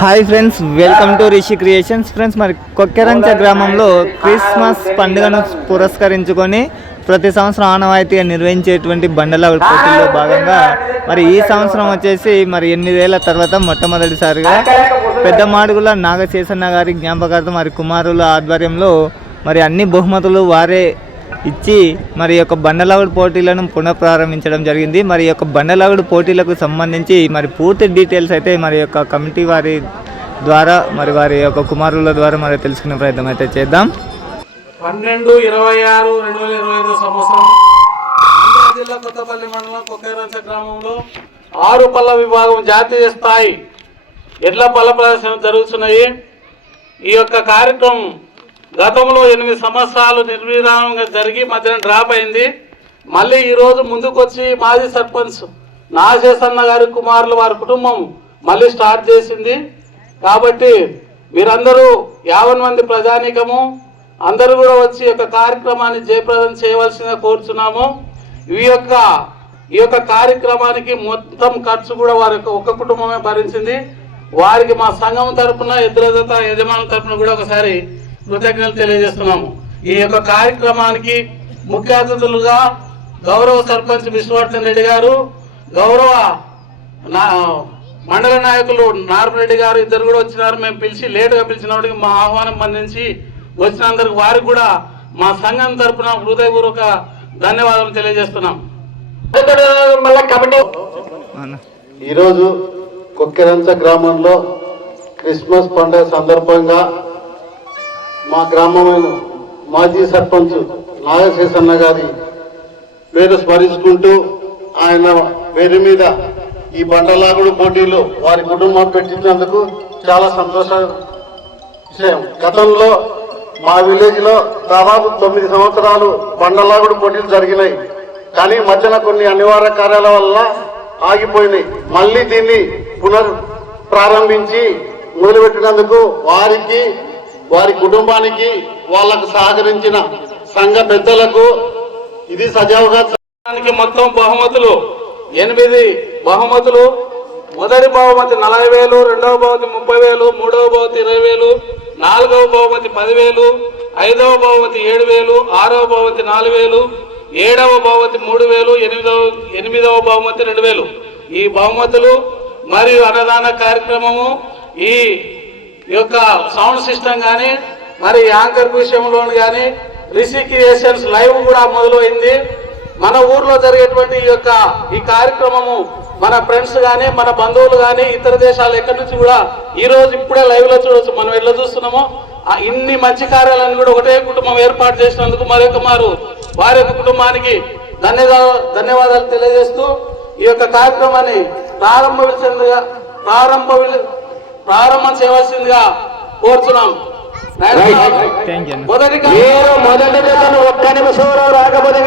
Hi friends welcome to Rishi creations. Friends మరి కొక్కెరంచ గ్రామంలో Christmas పండుగను పురస్కరించుకొని ప్రతి సంవత్సరం ఆనవాయితీగా నిర్వహించేటువంటి బండల పోటీల్లో భాగంగా మరి ఈ సంవత్సరం వచ్చేసి మరి ఎనిమిదేళ్ళ తర్వాత మొట్టమొదటిసారిగా పెద్ద మాడుగుల నాగశేషన్న గారి జ్ఞాపకార్థం మరి కుమారుల ఆధ్వర్యంలో మరి అన్ని బహుమతులు వారే ఇచ్చి మరి యొక్క బండలాగుడు పోటీలను పునఃప్రారంభించడం జరిగింది. మరి యొక్క బండలాగుడు పోటీలకు సంబంధించి మరి పూర్తి డీటెయిల్స్ అయితే మరి యొక్క కమిటీ వారి ద్వారా మరి వారి యొక్క కుమారుల ద్వారా మరి తెలుసుకునే ప్రయత్నం అయితే చేద్దాం. పన్నెండు ఇరవై ఆరు రెండు వేల ఇరవై ఐదు సంవత్సరం జిల్లా కొత్తపల్లి మండలం కొత్తరచ గ్రామంలో ఆరు పళ్ళ విభాగం జాతీయ స్థాయి ఎడ్ల పళ్ళ ప్రదర్శన జరుగుతున్నాయి. ఈ యొక్క కార్యక్రమం గతంలో ఎనిమిది సంవత్సరాలు నిర్విరామంగా జరిగి మధ్యన డ్రాప్ అయింది. మళ్ళీ ఈరోజు ముందుకొచ్చి మాజీ సర్పంచ్ నాగేశన్న గారి కుమారులు వారి కుటుంబం మళ్ళీ స్టార్ట్ చేసింది. కాబట్టి మీరందరూ యావన్ మంది ప్రజానీకము అందరూ కూడా వచ్చి యొక్క కార్యక్రమాన్ని జయప్రదం చేయవలసిందిగా కోరుచున్నాము. ఈ యొక్క ఈ యొక్క కార్యక్రమానికి మొత్తం ఖర్చు కూడా వారి యొక్క ఒక్క కుటుంబమే భరించింది. వారికి మా సంఘం తరపున ఎదురదత యజమానుల తరపున కూడా ఒకసారి కృతజ్ఞతలు తెలియజేస్తున్నాము. ఈ యొక్క కార్యక్రమానికి ముఖ్య అతిథులుగా గౌరవ సర్పంచ్ విష్ణువర్ధన్ రెడ్డి గారు గౌరవ నా మండల నాయకులు నారపరెడ్డి గారు ఇద్దరు కూడా వచ్చినారు. మేము పిలిచి లేటుగా పిలిచినప్పటికీ మా ఆహ్వానం మన్నించి వచ్చినందరికి వారికి కూడా మా సంఘం తరపున హృదయపూర్వక ధన్యవాదాలు తెలియజేస్తున్నాం. ఈరోజు కొక్కెరంచ గ్రామంలో క్రిస్మస్ పండుగ సందర్భంగా మా గ్రామమైన మాజీ సర్పంచ్ నాగశేషన్న గారి పేరు స్మరించుకుంటూ ఆయన పేరు మీద ఈ బండలాగుడు పోటీలు వారి కుటుంబం పెట్టినందుకు చాలా సంతోష విషయం. గతంలో మా విలేజ్లో దాదాపు తొమ్మిది సంవత్సరాలు బండలాగుడు పోటీలు జరిగినాయి. కానీ మధ్యన కొన్ని అనివార్య కార్యాల వల్ల ఆగిపోయినాయి. మళ్ళీ దీన్ని పునర్ ప్రారంభించి మొదలుపెట్టినందుకు వారికి వారి కుటుంబానికి వాళ్ళకు సహకరించిన సంఘ పెద్దలకు ఇది సజావుగా మొత్తం బహుమతులు ఎనిమిది బహుమతులు. మొదటి బహుమతి నలభై వేలు రెండవ బహుమతి ముప్పై వేలు మూడవ బహుమతి ఇరవై వేలు నాలుగవ బహుమతి పదివేలు ఐదవ బహుమతి ఏడు వేలు ఆరవ బహుమతి నాలుగు వేలు ఏడవ బహుమతి మూడు వేలు ఎనిమిదవ ఎనిమిదవ బహుమతి రెండు వేలు. ఈ బహుమతులు మరియు అన్నదాన కార్యక్రమము ఈ ఈ యొక్క సౌండ్ సిస్టమ్ కానీ మరి యాంకర్ విషయంలో కానీ రిషి క్రియేషన్స్ లైవ్ కూడా మొదలైంది. మన ఊర్లో జరిగేటువంటి ఈ యొక్క ఈ కార్యక్రమము మన ఫ్రెండ్స్ కానీ మన బంధువులు కానీ ఇతర దేశాలు ఎక్కడి నుంచి కూడా ఈ రోజు ఇప్పుడే లైవ్లో చూడవచ్చు చూడొచ్చు. మనం ఎట్లా చూస్తున్నామో ఆ ఇన్ని మంచి కార్యాలను కూడా ఒకటే కుటుంబం ఏర్పాటు చేసినందుకు మరొక మారు వారి యొక్క కుటుంబానికి ధన్యవాదాలు ధన్యవాదాలు తెలియజేస్తూ ఈ యొక్క కార్యక్రమాన్ని ప్రారంభించేందుగా ప్రారంభ ప్రారంభం చేయవలసిందిగా అన్న. మొదటి మొదటి ఒక్క నిమిషంలో రాకపోతే